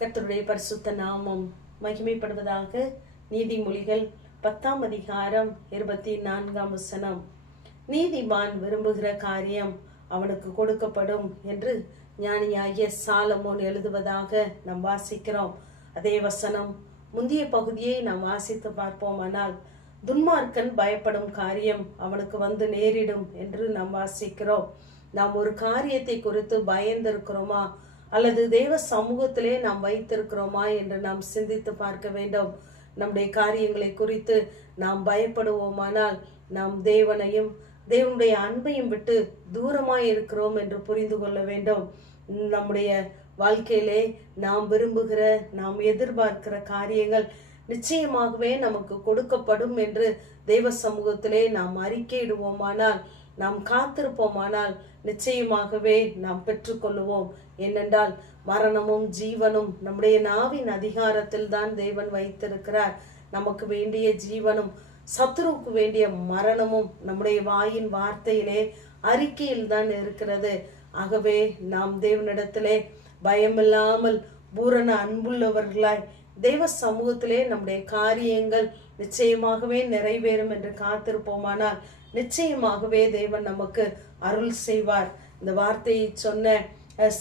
கர்த்தருடைய பரிசுத்த நாமம் மகிமைப்படுவதாக. நீதிமொழிகள் 10ஆம் அதிகாரம் 24ஆம் வசனம். நீதிமான் விரும்புகிற காரியம் அவனுக்கு கொடுக்கப்படும் என்று ஞானியாகிய சாலமோன் எழுதுவதாக நாம் வாசிக்கிறோம். அதே வசனம் முந்தைய பகுதியை நாம் வாசித்து பார்ப்போமானால், துன்மார்க்கன் பயப்படும் காரியம் அவனுக்கு வந்து நேரிடும் என்று நாம் வாசிக்கிறோம். நாம் ஒரு காரியத்தை குறித்து பயந்திருக்கிறோமா அல்லது தேவ சமூகத்திலே நாம் வைத்திருக்கிறோமா என்று நாம் சிந்தித்து பார்க்க வேண்டும். நம்முடைய காரியங்களை குறித்து நாம் பயப்படுவோமானால் நாம் தேவனையும் தேவனுடைய அன்பையும் விட்டு தூரமாய் இருக்கிறோம் என்று புரிந்து கொள்ள வேண்டும். நம்முடைய வாழ்க்கையிலே நாம் விரும்புகிற, நாம் எதிர்பார்க்கிற காரியங்கள் நிச்சயமாகவே நமக்கு கொடுக்கப்படும் என்று தேவ சமூகத்திலே நாம் அறிக்கையிடுவோமானால், நாம் காத்திருப்போமானால் நிச்சயமாகவே நாம் பெற்றுக்கொள்ளுவோம். ஏனென்றால் மரணமும் ஜீவனும் நம்முடைய நாவின் அதிகாரத்தில் தான் தேவன் வைத்திருக்கிறார். நமக்கு வேண்டிய ஜீவனும் சத்துருவுக்கு வேண்டிய மரணமும் நம்முடைய வாயின் வார்த்தையிலே அறிக்கையில் தான் இருக்கிறது. ஆகவே நாம் தேவனிடத்திலே பயமில்லாமல் பூரண அன்புள்ளவர்களாய் தேவ சமூகத்திலே நம்முடைய காரியங்கள் நிச்சயமாகவே நிறைவேறும் என்று காத்திருப்போமானால் நிச்சயமாகவே தேவன் நமக்கு அருள் செய்வார். இந்த வார்த்தையை சொன்ன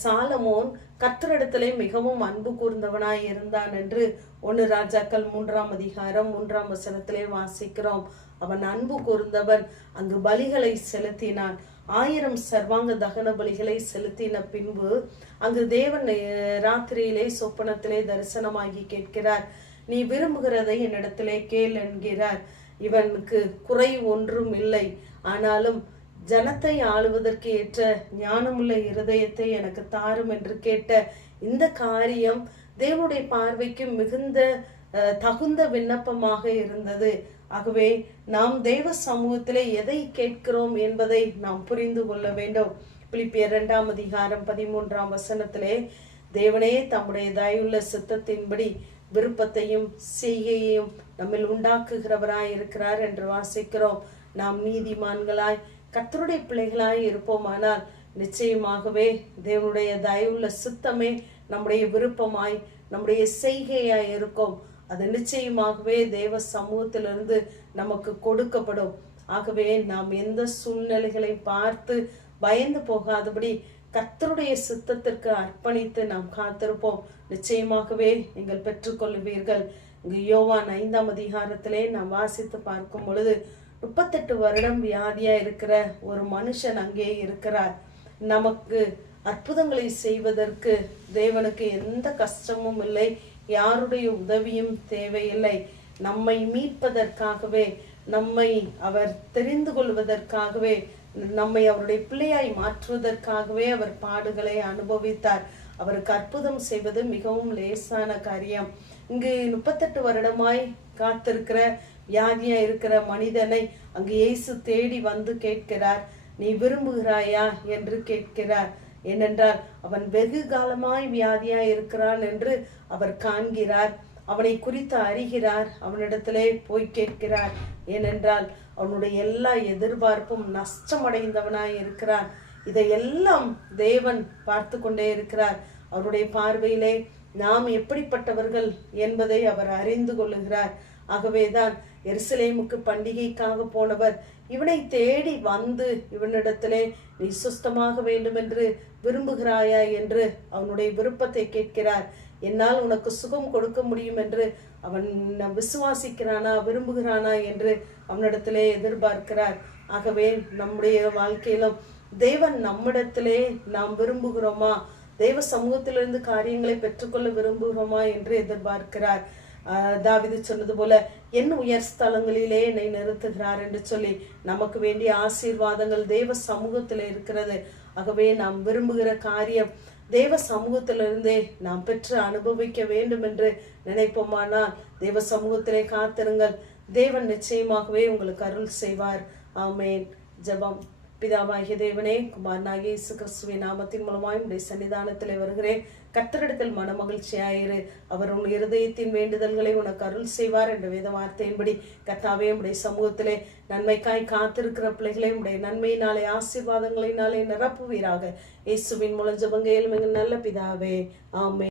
சாலமோன் கர்த்தரிடத்திலே மிகவும் அன்பு கூர்ந்தவனாய் இருந்தான் என்று 1 ராஜாக்கள் 3ஆம் அதிகாரம் 3ஆம் வசனத்திலே வாசிக்கிறோம். அவன் அன்பு கூர்ந்தவன். அங்கு பலிகளை செலுத்தினான். 1000 சர்வாங்க தகன பலிகளை செலுத்தின பின்பு அங்கு தேவன் ராத்திரியிலே சொப்பனத்திலே தரிசனமாகி கேட்கிறார். நீ விரும்புகிறதை என்னிடத்திலே கேள் என்கிறார். இவனுக்கு குறை ஒன்றும் இல்லை, ஆனாலும் ஜனத்தை ஆளுவதற்கு ஏற்ற ஞானமுள்ள இருதயத்தை எனக்கு தாரும் என்று கேட்ட இந்த காரியம் தேவனுடைய பார்வைக்கு மிகுந்த தகுந்த விண்ணப்பமாக இருந்தது. ஆகவே நாம் தேவ சமூகத்திலே எதை கேட்கிறோம் என்பதை நாம் புரிந்து கொள்ள வேண்டும். பிலிப்பியர் 2ஆம் அதிகாரம் 13ஆம் வசனத்திலே, தேவனே தம்முடைய தயவுள்ள சித்தத்தின்படி விருப்பத்தையும் செய்கையையும் நம்மில் உண்டாக்குகிறவராய் இருக்கிறார் என்று வாசிக்கிறோம். நாம் நீதிமான்களாய் கர்த்தருடைய பிள்ளைகளாய் இருப்போமானால் நிச்சயமாகவே தேவனுடைய தயவுள்ள சித்தமே நம்முடைய விருப்பமாய் நம்முடைய செய்கையாய் இருக்கும். அது நிச்சயமாகவே தேவ சமூகத்திலிருந்து நமக்கு கொடுக்கப்படும். ஆகவே நாம் எந்த சூழ்நிலைகளை பார்த்து பயந்து போகாதபடி கர்த்தருடைய சித்தத்திற்கு அர்ப்பணித்து நாம் காத்திருப்போம். நிச்சயமாகவே நீங்கள் பெற்றுக்கொள்வீர்கள். இங்கு யோவான் 5ஆம் அதிகாரத்திலே நாம் வாசித்து பார்க்கும் பொழுது 38 வருடம் வியாதியா இருக்கிற ஒரு மனுஷன் அங்கே இருக்கிறார். நமக்கு அற்புதங்களை செய்வதற்கு தேவனுக்கு எந்த கஷ்டமும் இல்லை, யாருடைய உதவியும் தேவையில்லை. நம்மை மீட்பதற்காகவே, நம்மை அவர் தெரிந்து கொள்வதற்காகவே, நம்மை அவருடைய பிள்ளையாய் மாற்றுவதற்காகவே அவர் பாடுகளை அனுபவித்தார். அவருக்கு அற்புதம் செய்வது மிகவும் லேசான காரியம். இங்கு 38 வருடமாய் காத்திருக்கிற வியாதியா இருக்கிற மனிதனை அங்கு இயேசு தேடி வந்து கேட்கிறார். நீ விரும்புகிறாயா என்று கேட்கிறார். ஏனென்றால் அவன் வெகு காலமாய் வியாதியா இருக்கிறான் என்று அவர் காண்கிறார். அவனை குறித்து அறிகிறார். அவனிடத்திலே போய் கேட்கிறார். ஏனென்றால் அவனுடைய எல்லா எதிர்பார்ப்பும் நஷ்டமடைந்தவனாய் இருக்கிறான். இதையெல்லாம் தேவன் பார்த்து கொண்டே இருக்கிறார். அவருடைய பார்வையிலே நாம் எப்படிப்பட்டவர்கள் என்பதை அவர் அறிந்து கொள்ளுகிறார். ஆகவேதான் எருசலேமுக்கு பண்டிகைக்காக போனவர் இவனை தேடி வந்து இவனிடத்திலே நீ சுஸ்தமாக வேண்டும் என்று விரும்புகிறாயா என்று அவனுடைய விருப்பத்தை கேட்கிறார். என்னால் உனக்கு சுகம் கொடுக்க முடியும் என்று அவன் விசுவாசிக்கிறானா, விரும்புகிறானா என்று அவனிடத்திலே எதிர்பார்க்கிறார். ஆகவே நம்முடைய வாழ்க்கையிலும் தேவன் நம்மிடத்திலே நாம் விரும்புகிறோமா, தேவ சமூகத்திலிருந்து காரியங்களை பெற்றுக்கொள்ள விரும்புகிறோமா என்று எதிர்பார்க்கிறார். தாவீது சொன்னது போல என் உயர் ஸ்தலங்களிலே என்னை நிறுத்துகிறார் என்று சொல்லி நமக்கு வேண்டிய ஆசீர்வாதங்கள் தேவ சமூகத்தில் இருக்கிறது. ஆகவே நாம் விரும்புகிற காரியம் தேவ சமூகத்திலிருந்தே நாம் பெற்று அனுபவிக்க வேண்டும் என்று நினைப்போமானால் தேவ சமூகத்திலே காத்திருங்கள். தேவன் நிச்சயமாகவே உங்களுக்கு அருள் செய்வார். ஆமேன். ஜெபம். பிதாவாகிய தேவனே, குமாரனாகிய இயேசு கிறிஸ்துவின் நாமத்தின் மூலமாய் உடைய சன்னிதானத்திலே வருகிறேன். கர்த்தரிடத்தில் மனமகிழ்ச்சியாயிரு. அவர் உன் இருதயத்தின் வேண்டுதல்களை உனக்கு அருள் செய்வார் என்ற வேத வார்த்தையின்படி கர்த்தாவே உடைய சமூகத்திலே நன்மைக்காய் காத்திருக்கிற பிள்ளைகளை உடைய நன்மையினாலே ஆசீர்வாதங்களினாலே நிரப்புவீராக. இயேசுவின் மூலம் ஜெபங்கள் எங்கள் நல்ல பிதாவே. ஆமென்.